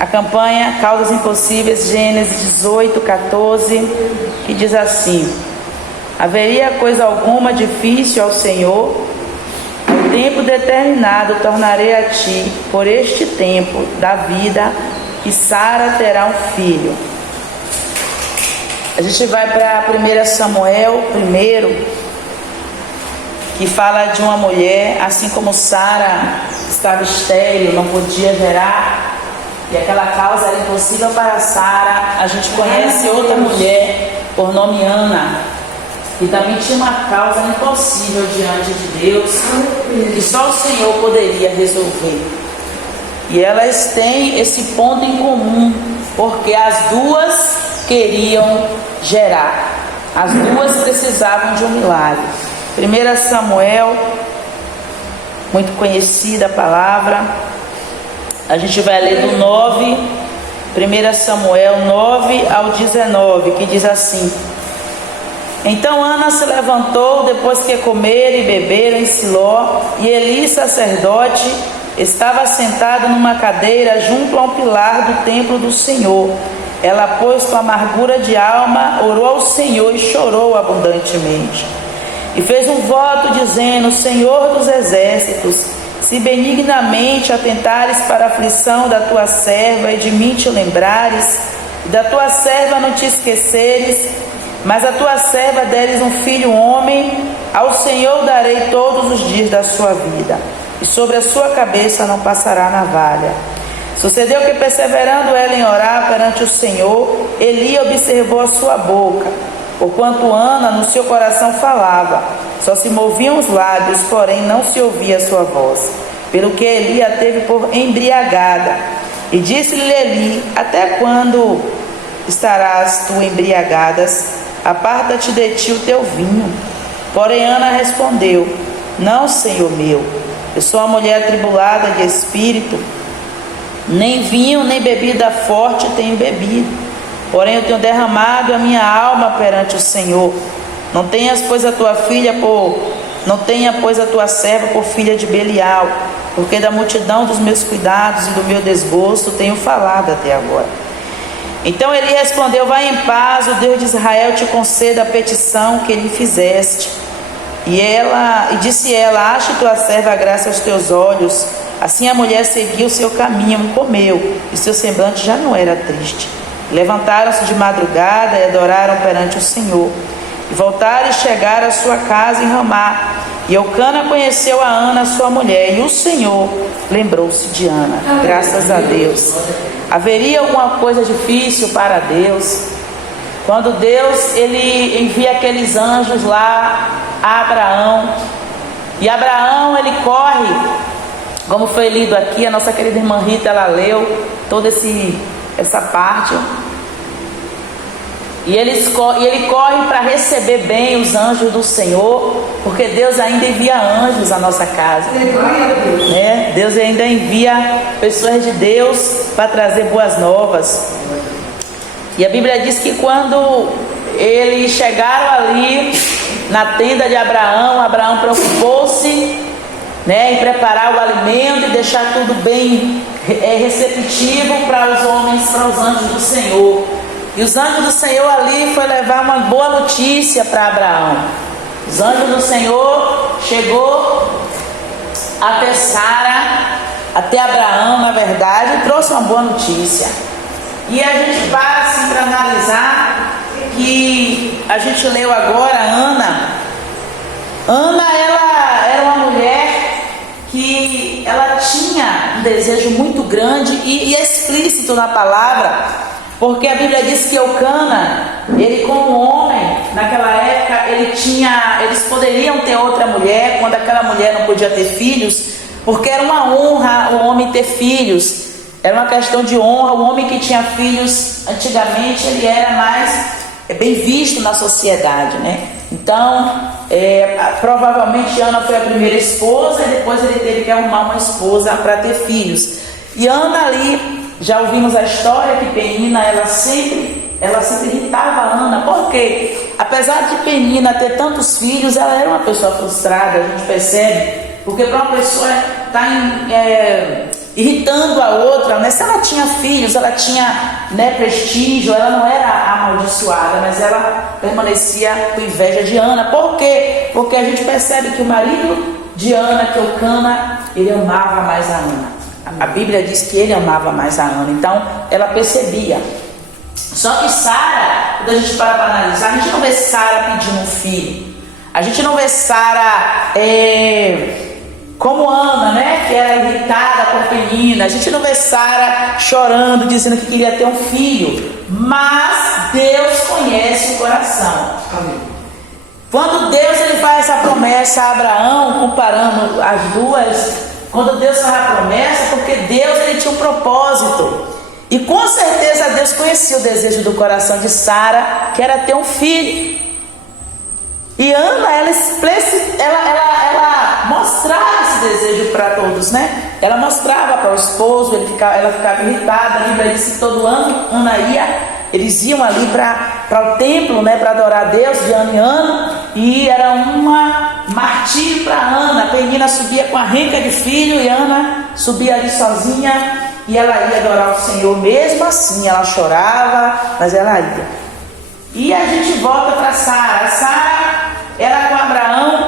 a campanha Causas Impossíveis, Gênesis 18, 14, que diz assim: haveria coisa alguma difícil ao Senhor? O tempo determinado tornarei a ti, por este tempo da vida, que Sara terá um filho. A gente vai para 1 Samuel 1, que fala de uma mulher, assim como Sara estava estéril, não podia gerar, e aquela causa era impossível para Sara. A gente conhece outra mulher por nome Ana, que também tinha uma causa impossível diante de Deus, que só o Senhor poderia resolver. E elas têm esse ponto em comum, porque as duas queriam gerar, as duas precisavam de um milagre. 1 Samuel, muito conhecida a palavra, a gente vai ler do 9, 1 Samuel 9 ao 19, que diz assim: então Ana se levantou depois que comeram e beberam em Siló, e Eli, sacerdote, estava sentado numa cadeira junto a um pilar do templo do Senhor. Ela, pois, com amargura de alma, orou ao Senhor e chorou abundantemente. E fez um voto dizendo: Senhor dos exércitos, se benignamente atentares para a aflição da tua serva e de mim te lembrares, e da tua serva não te esqueceres, mas a tua serva deres um filho homem, ao Senhor darei todos os dias da sua vida, e sobre a sua cabeça não passará navalha. Sucedeu que, perseverando ela em orar perante o Senhor, Eli observou a sua boca, porquanto Ana no seu coração falava, só se moviam os lábios, porém não se ouvia a sua voz, pelo que Eli a teve por embriagada. E disse-lhe Eli: até quando estarás tu embriagadas? Aparta-te de ti o teu vinho. Porém Ana respondeu: não, Senhor meu, eu sou uma mulher atribulada de espírito, nem vinho nem bebida forte tenho bebido, porém eu tenho derramado a minha alma perante o Senhor. Não tenha, pois, a tua serva por filha de Belial, porque da multidão dos meus cuidados e do meu desgosto tenho falado até agora. Então Eli respondeu: vai em paz, o Deus de Israel te conceda a petição que lhe fizeste. E disse ela: ache tua serva a graça aos teus olhos. Assim a mulher seguiu o seu caminho e comeu, e seu semblante já não era triste. Levantaram-se de madrugada e adoraram perante o Senhor. E voltaram e chegaram à sua casa em Ramá. E Eucana conheceu a Ana, sua mulher, e o Senhor lembrou-se de Ana. Graças a Deus. Haveria alguma coisa difícil para Deus? Quando Deus ele envia aqueles anjos lá a Abraão, e Abraão ele corre, como foi lido aqui, a nossa querida irmã Rita, ela leu toda essa parte, e ele corre para receber bem os anjos do Senhor, porque Deus ainda envia anjos à nossa casa, né? Deus ainda envia pessoas de Deus para trazer boas novas. E a Bíblia diz que quando eles chegaram ali na tenda de Abraão, Abraão preocupou-se, né, em preparar o alimento e deixar tudo bem receptivo para os homens, para os anjos do Senhor. E os anjos do Senhor ali foi levar uma boa notícia para Abraão. Os anjos do Senhor chegou até Sara, até Abraão, na verdade, e trouxe uma boa notícia. E a gente para assim para analisar que a gente leu agora Ana, ela era uma mulher que ela tinha um desejo muito grande e explícito na palavra, porque a Bíblia diz que Eucana, ele como homem, naquela época, eles poderiam ter outra mulher, quando aquela mulher não podia ter filhos, porque era uma honra o homem ter filhos, era uma questão de honra. O homem que tinha filhos, antigamente, ele era mais bem visto na sociedade, né? Então, provavelmente Ana foi a primeira esposa, e depois ele teve que arrumar uma esposa para ter filhos. E Ana ali, já ouvimos a história que Penina, ela sempre irritava a Ana, porque apesar de Penina ter tantos filhos, ela era uma pessoa frustrada, a gente percebe, porque para uma pessoa estar irritando a outra, né? Se ela tinha filhos, ela tinha, né, prestígio, ela não era amaldiçoada, mas ela permanecia com inveja de Ana. Por quê? Porque a gente percebe que o marido de Ana, que é o Cana, ele amava mais a Ana. A Bíblia diz que ele amava mais a Ana, então ela percebia. Só que Sara, quando a gente para analisar, a gente não vê Sara pedindo um filho, a gente não vê Sara como Ana, né, que era irritada com a Penina. A gente não vê Sara chorando, dizendo que queria ter um filho, mas Deus conhece o coração. Amém. Quando Deus ele faz essa promessa a Abraão, comparando as duas, quando Deus faz a promessa, porque Deus ele tinha um propósito, e com certeza Deus conhecia o desejo do coração de Sara, que era ter um filho. E Ana, ela mostrava esse desejo para todos, né? Ela mostrava para o esposo, ela ficava irritada. A Bíblia diz que todo ano Ana eles iam ali para o templo, né, para adorar a Deus de ano em ano, e era uma martírio para Ana. A Penina subia com a renca de filho e Ana subia ali sozinha, e ela ia adorar o Senhor. Mesmo assim, ela chorava, mas ela ia. E a gente volta para Sara. Sara era com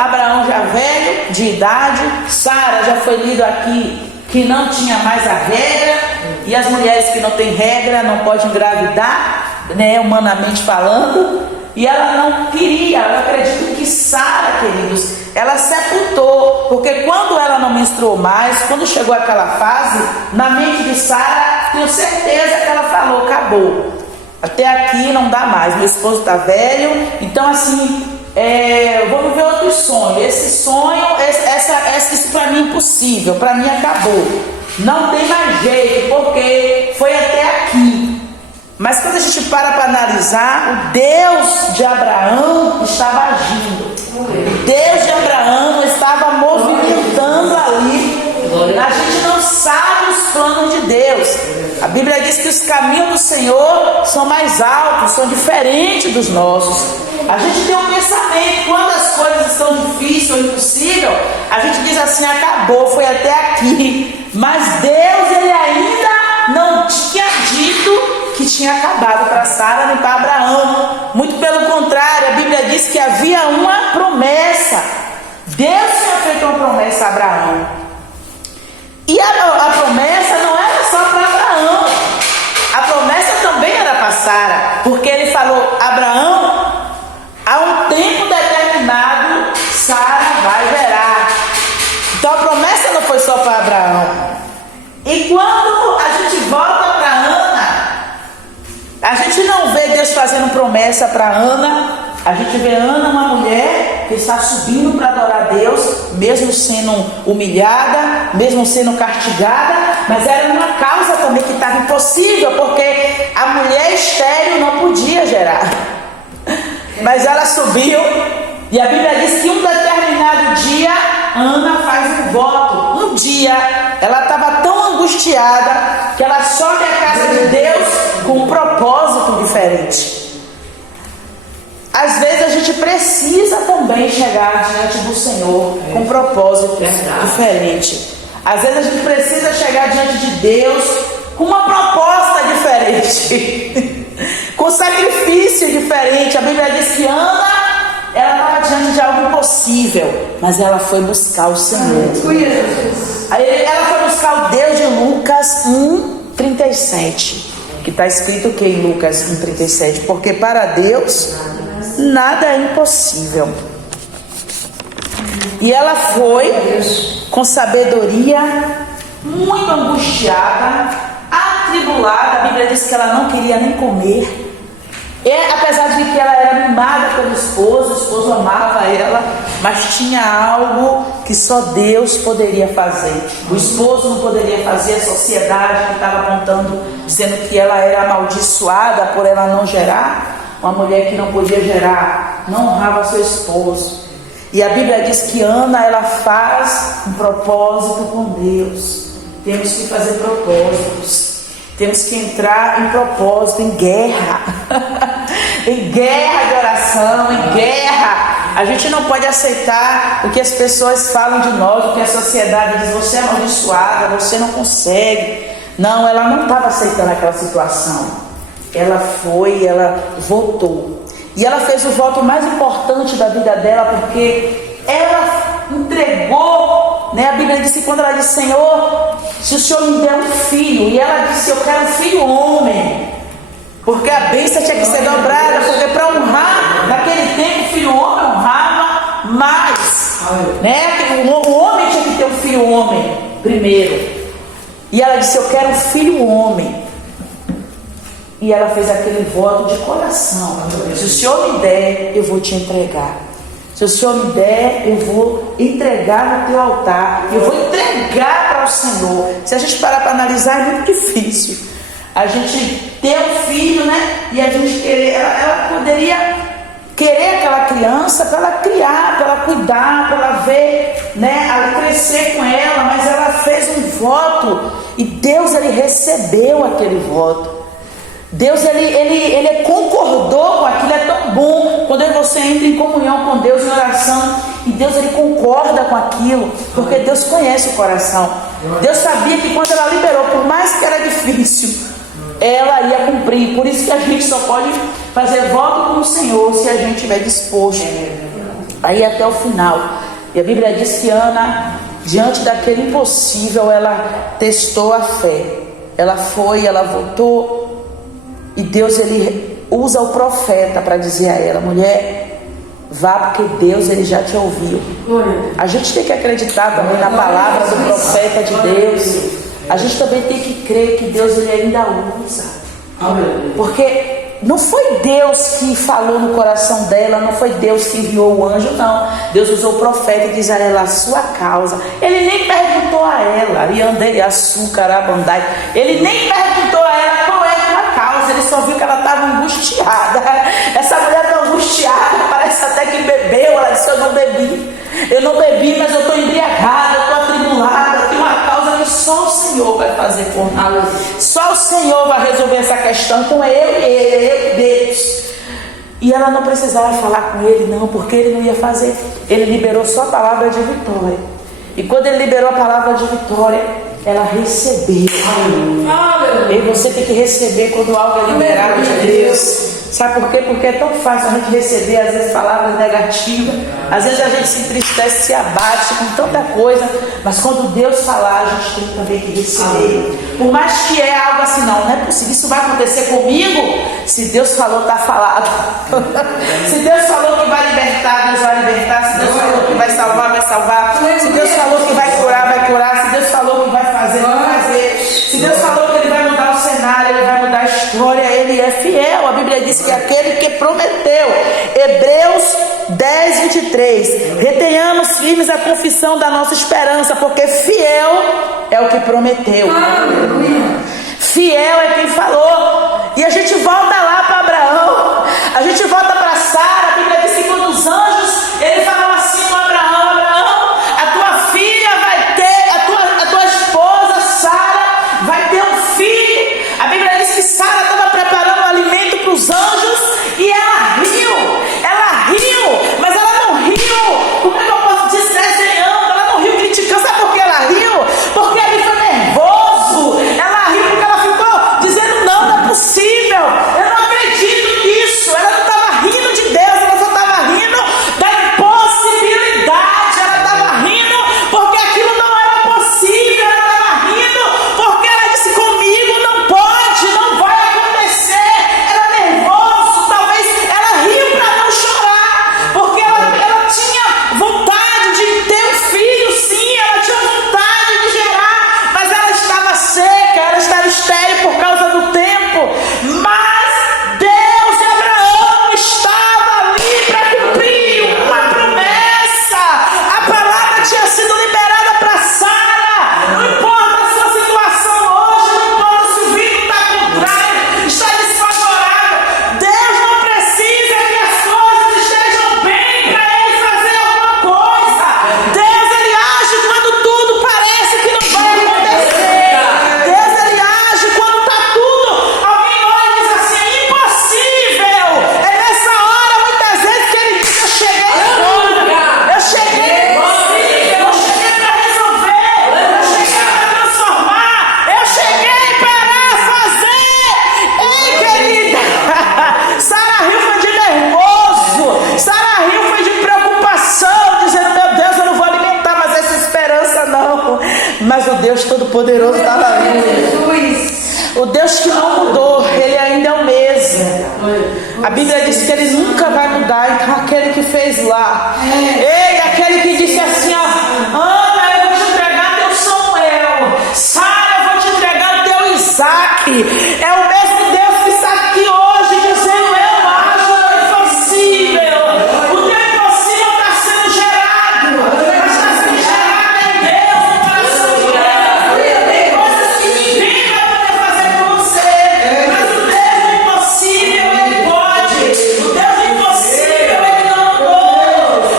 Abraão já velho, de idade. Sara já foi lido aqui que não tinha mais a regra, e as mulheres que não têm regra não podem engravidar, né, humanamente falando. E ela não queria. Eu acredito que Sara, queridos, ela sepultou, porque quando ela não menstruou mais, quando chegou aquela fase, na mente de Sara, tenho certeza que ela falou: acabou, até aqui não dá mais, meu esposo está velho, então assim, vamos ver outro sonho. Esse sonho, isso para mim é impossível, para mim acabou, não tem mais jeito, porque foi até aqui. Mas quando a gente para analisar, o Deus de Abraão estava agindo, o Deus de Abraão estava movimentando ali. A gente não sabe os planos de Deus. A Bíblia diz que os caminhos do Senhor são mais altos, são diferentes dos nossos. A gente tem um pensamento, quando as coisas estão difíceis ou impossíveis, a gente diz assim: acabou, foi até aqui. Mas Deus, ele ainda não tinha dito que tinha acabado para Sara nem para Abraão. Muito pelo contrário, a Bíblia diz que havia uma promessa. Deus tinha feito uma promessa a Abraão. E a promessa não era só para Abraão, a promessa também era para Sara, porque ele falou: Abraão, há um tempo determinado Sara vai gerar. Então a promessa não foi só para Abraão. E quando a gente volta para Ana, a gente não vê Deus fazendo promessa para Ana. A gente vê Ana, uma mulher que está subindo para adorar a Deus, mesmo sendo humilhada, mesmo sendo castigada, mas era uma causa também que estava impossível, porque a mulher estéril não podia gerar. Mas ela subiu, e a Bíblia diz que um determinado dia Ana faz um voto. Um dia ela estava tão angustiada que ela sobe à casa de Deus com um propósito diferente. Às vezes a gente precisa também chegar diante do Senhor com um propósito diferente. Às vezes a gente precisa chegar diante de Deus com uma proposta diferente, com sacrifício diferente. A Bíblia diz que Ana, ela estava diante de algo impossível, mas ela foi buscar o Senhor. Ela foi buscar o Deus de Lucas 1:37, que está escrito o que em Lucas 1:37? Porque para Deus nada é impossível. E ela foi com sabedoria, muito angustiada, atribulada. A Bíblia diz que ela não queria nem comer. Apesar de que ela era mimada pelo esposo, o esposo amava ela, mas tinha algo que só Deus poderia fazer. O esposo não poderia fazer, a sociedade que estava apontando, dizendo que ela era amaldiçoada por ela não gerar. Uma mulher que não podia gerar, não honrava seu esposo. E a Bíblia diz que Ana, ela faz um propósito com Deus. Temos que fazer propósitos. Temos que entrar em propósito, em guerra. Em guerra de oração, em guerra A gente não pode aceitar o que as pessoas falam de nós, o que a sociedade diz, você é amaldiçoada, você não consegue. Não, ela não estava aceitando aquela situação. Ela foi, ela votou. E ela fez o voto mais importante da vida dela, porque ela entregou, né? A Bíblia disse, quando ela disse, Senhor, se o Senhor me der um filho, e ela disse, eu quero um filho homem, porque a bênção tinha que ser dobrada, porque para honrar, naquele tempo, o filho homem honrava mais, né? O homem tinha que ter um filho homem primeiro. E ela disse, eu quero um filho homem. E ela fez aquele voto de coração. Se o Senhor me der, eu vou te entregar. Se o Senhor me der, eu vou entregar no teu altar. Eu vou entregar para o Senhor. Se a gente parar para analisar, é muito difícil. A gente ter um filho, né? E a gente querer, ela poderia querer aquela criança para ela criar, para ela cuidar, para ela ver, né? Ela crescer com ela, mas ela fez um voto e Deus, ele recebeu aquele voto. Deus, ele concordou com aquilo. É tão bom quando você entra em comunhão com Deus, em oração, e Deus, ele concorda com aquilo, porque Deus conhece o coração. Deus sabia que quando ela liberou, por mais que era difícil, ela ia cumprir. Por isso que a gente só pode fazer voto com o Senhor se a gente estiver disposto aí até o final. E a Bíblia diz que Ana, diante daquele impossível, ela testou a fé. Ela foi, ela votou. E Deus, ele usa o profeta para dizer a ela, mulher, vá, porque Deus, ele já te ouviu. A gente tem que acreditar também na palavra do profeta de Deus. A gente também tem que crer que Deus, ele ainda usa. Porque não foi Deus que falou no coração dela, não foi Deus que enviou o anjo, não. Deus usou o profeta e diz a ela a sua causa. Ele nem perguntou a ela, Iandei açúcar, abandai. Ele nem perguntou a ela qual é a tua causa. Ele só viu que ela estava angustiada. Essa mulher está angustiada, parece até que bebeu. Ela disse, eu não bebi, mas eu estou embriagada, eu estou atribulada, eu tenho uma causa que só o Senhor vai fazer por mim. Só o Senhor vai resolver essa questão com eu, Deus. E ela não precisava falar com ele, não, porque ele não ia fazer. Ele liberou só a palavra de vitória. E quando ele liberou a palavra de vitória, ela recebeu. E você tem que receber quando algo é liberado de Deus. Sabe por quê? Porque é tão fácil a gente receber, às vezes, palavras negativas. Às vezes a gente se entristece, se abate com tanta coisa. Mas quando Deus falar, a gente tem também que receber. Por mais que é algo assim, não é possível, isso vai acontecer comigo. Se Deus falou, está falado. Se Deus falou que vai libertar, Deus vai libertar. Se Deus falou que vai salvar, vai salvar. Se Deus falou que vai curar, vai curar. Se Deus falou que vai fazer, vai fazer. Se Deus falou que ele vai mudar o cenário, ele vai mudar a história, ele é fiel. A Bíblia diz que é aquele que prometeu. Hebreus 10, 23. Retenhamos firmes a confissão da nossa esperança, porque fiel é o que prometeu. Fiel é quem falou. E a gente volta lá para Abraão, a gente volta para Sara. A Bíblia diz que quando os anjos, ele falava assim com Abraão, Abraão, a tua filha vai ter, a tua esposa Sara vai ter um filho. A Bíblia diz que Sara estava preparando o alimento para os anjos e ela riu, mas ela não riu, como é que eu posso dizer, desenhando, ela não riu criticando. Sabe por que ela riu? Porque ele foi nervoso. Ela riu porque ela ficou dizendo, não é possível, Todo-Poderoso estava ali. O Deus que não mudou, Ele ainda é o mesmo. A Bíblia diz que Ele nunca vai mudar. Então aquele que fez lá, Ei, aquele que disse assim, ó, Ana, eu vou te entregar teu Samuel, Sara, eu vou te entregar o teu Isaac. É o mesmo Deus que está aqui hoje dizendo, eu acho impossível. O teu impossível está sendo gerado, mas está sendo gerado em Deus, no coração de Deus. Tem coisas que ninguém vai poder fazer por você, mas o Deus do impossível, Ele pode. O Deus do impossível, Ele não mudou.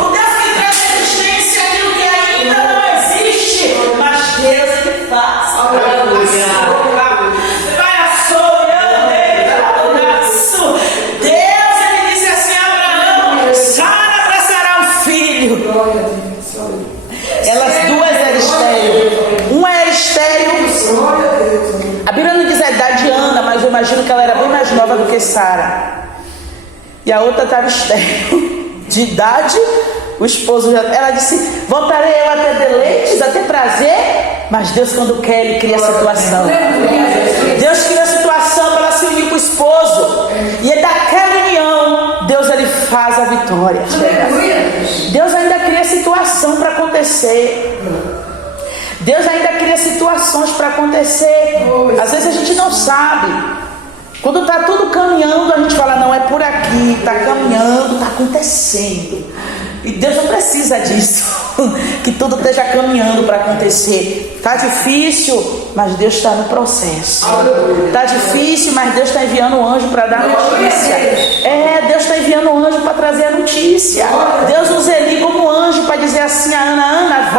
O Deus que traz existência aquilo que ainda não existe, mas Deus Ele faz. Deus, Ele disse assim a Abraão, Sara abraçará um filho. Elas duas eram estéril. Uma era estéril. A Bíblia não diz a idade de Ana, mas eu imagino que ela era bem mais nova do que Sara. E a outra estava estéril. De idade, o esposo já. Ela disse: voltarei eu a ter deleites, a ter prazer. Mas Deus, quando quer, Ele cria a situação. Deus cria a situação para ela se unir com o esposo. E é daquela união, Deus Ele faz a vitória. Deus ainda cria situação para acontecer. Deus ainda cria situações para acontecer. Às vezes a gente não sabe. Quando está tudo caminhando, a gente fala, não, é por aqui, está caminhando, está acontecendo. E Deus não precisa disso, que tudo esteja caminhando para acontecer. Está difícil, mas Deus está no processo. Está difícil, mas Deus está enviando um anjo para dar notícia. Deus está enviando um anjo para trazer a notícia. Deus usa Eli como anjo para dizer assim a Ana, Ana,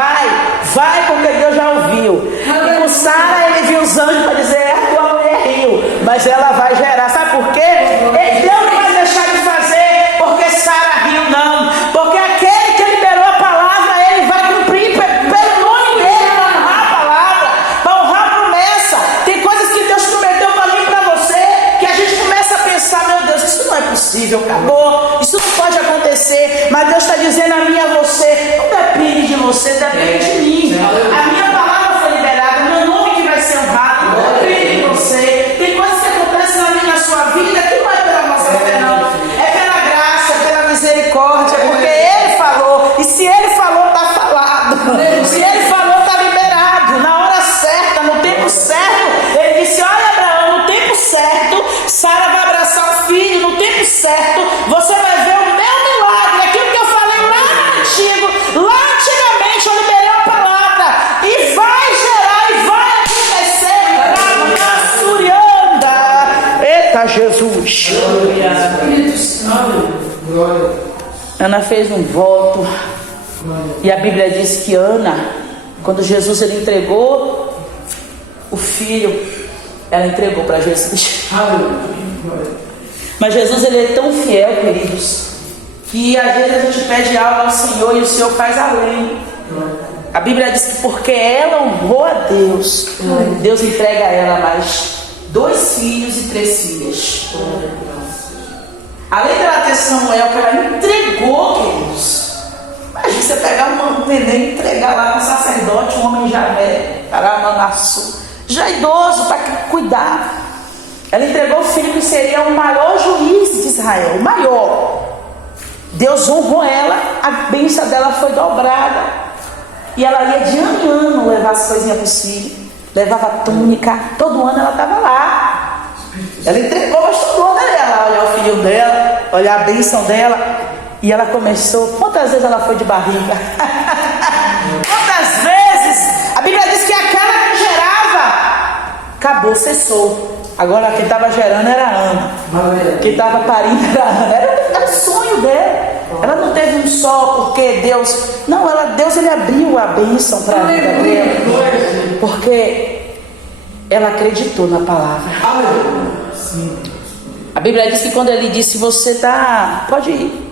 vai, porque Deus já ouviu. E com Sara ele viu os anjos para dizer, a tua mulher riu, mas ela vai gerar. Sabe por quê? Deus não vai deixar de fazer porque Sara riu, não. Porque aquele que liberou a palavra, ele vai cumprir pelo nome dele, para honrar a palavra, para honrar a promessa. Tem coisas que Deus prometeu para mim e para você, que a gente começa a pensar, meu Deus, isso não é possível, acabou, isso não pode acontecer. Mas Deus está dizendo a mim e a você, não depende de você, depende de mim. A minha palavra foi liberada, o meu nome que vai ser honrado, não depende de você. Tem coisas que acontecem na minha e na sua vida que não é pela nossa fé, não. É pela graça, é pela misericórdia, porque Ele falou, e se Ele falou, está falado. Se Ele falou, está liberado. Na hora certa, no tempo certo, Ele disse, olha Abraão, no tempo certo, Sara vai abraçar o filho, no tempo certo, você vai ver o meu milagre, aquilo que eu falei lá antigamente, eu liberei a palavra, e vai gerar, e vai acontecer. Eita Jesus! Ana fez um voto, e a Bíblia diz que Ana, quando Jesus ele entregou o filho, ela entregou para Jesus. Mas Jesus ele é tão fiel, queridos, que às vezes a gente pede algo ao Senhor e o Senhor faz além. A Bíblia diz que porque ela honrou a Deus, Deus entrega a ela mais 2 filhos e 3 filhas. Além dela ter Samuel, que ela entregou, queridos. Imagina você pegar um neném e entregar lá no sacerdote, um homem já velho, já idoso, para cuidar. Ela entregou o filho que seria o maior juiz de Israel, o maior. Deus honrou ela, a bênção dela foi dobrada. E ela ia de ano em ano levar as coisinhas para os filhos. Levava túnica, todo ano ela estava lá. Ela entregou, mas todo ano ela olhar o filho dela, olhar a bênção dela. E ela começou, quantas vezes ela foi de barriga? Quantas vezes? A Bíblia diz que aquela que gerava, acabou, cessou. Agora quem estava gerando era a Ana. Quem estava parindo era a Ana. Era o sonho dela. Ela não teve um só porque Deus. Não, Deus ele abriu a bênção para a vida dela. Porque ela acreditou na palavra. A Bíblia diz que quando ele disse, você tá. Pode ir.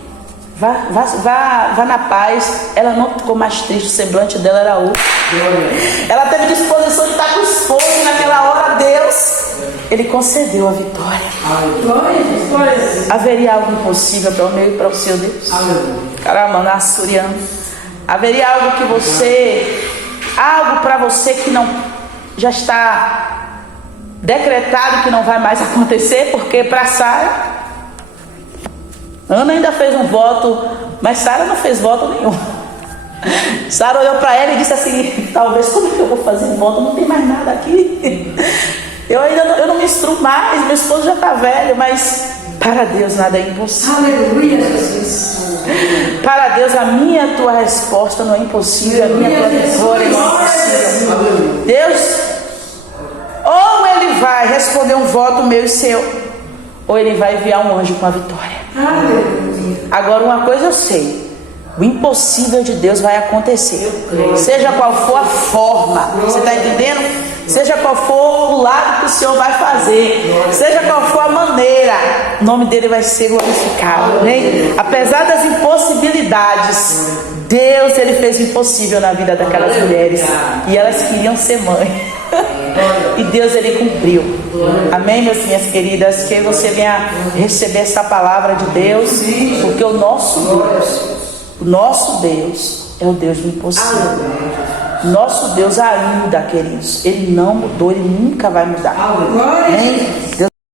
Vá na paz. Ela não ficou mais triste, o semblante dela era outro. Ela teve disposição de estar com o esposo. E naquela hora Deus, Ele concedeu a vitória. Haveria algo impossível para o meu e para o seu Deus? Caramba, Suriano. Haveria algo que você, algo para você que não já está decretado que não vai mais acontecer, porque para Sara, Ana ainda fez um voto, mas Sara não fez voto nenhum. Sara olhou para ela e disse assim: talvez, como é que eu vou fazer voto? Não tem mais nada aqui. Eu não me instruo mais, meu esposo já está velho, mas para Deus nada é impossível. Aleluia, Jesus. Para Deus a minha e a tua resposta não é impossível, a minha e a tua vitória é impossível. Deus, ou Ele vai responder um voto meu e seu, ou Ele vai enviar um anjo com a vitória. Aleluia. Agora uma coisa eu sei: o impossível de Deus vai acontecer, seja qual for a forma. Você está entendendo? Seja qual for o lado que o Senhor vai fazer, seja qual for a maneira, o nome dele vai ser glorificado, né? Apesar das impossibilidades, Deus, ele fez o impossível na vida daquelas mulheres, e elas queriam ser mãe. E Deus, ele cumpriu. Amém, minhas queridas? Que você venha receber essa palavra de Deus, porque o nosso Deus é o Deus do impossível. Nosso Deus ainda, queridos, Ele não mudou, Ele nunca vai mudar. Amém? Deus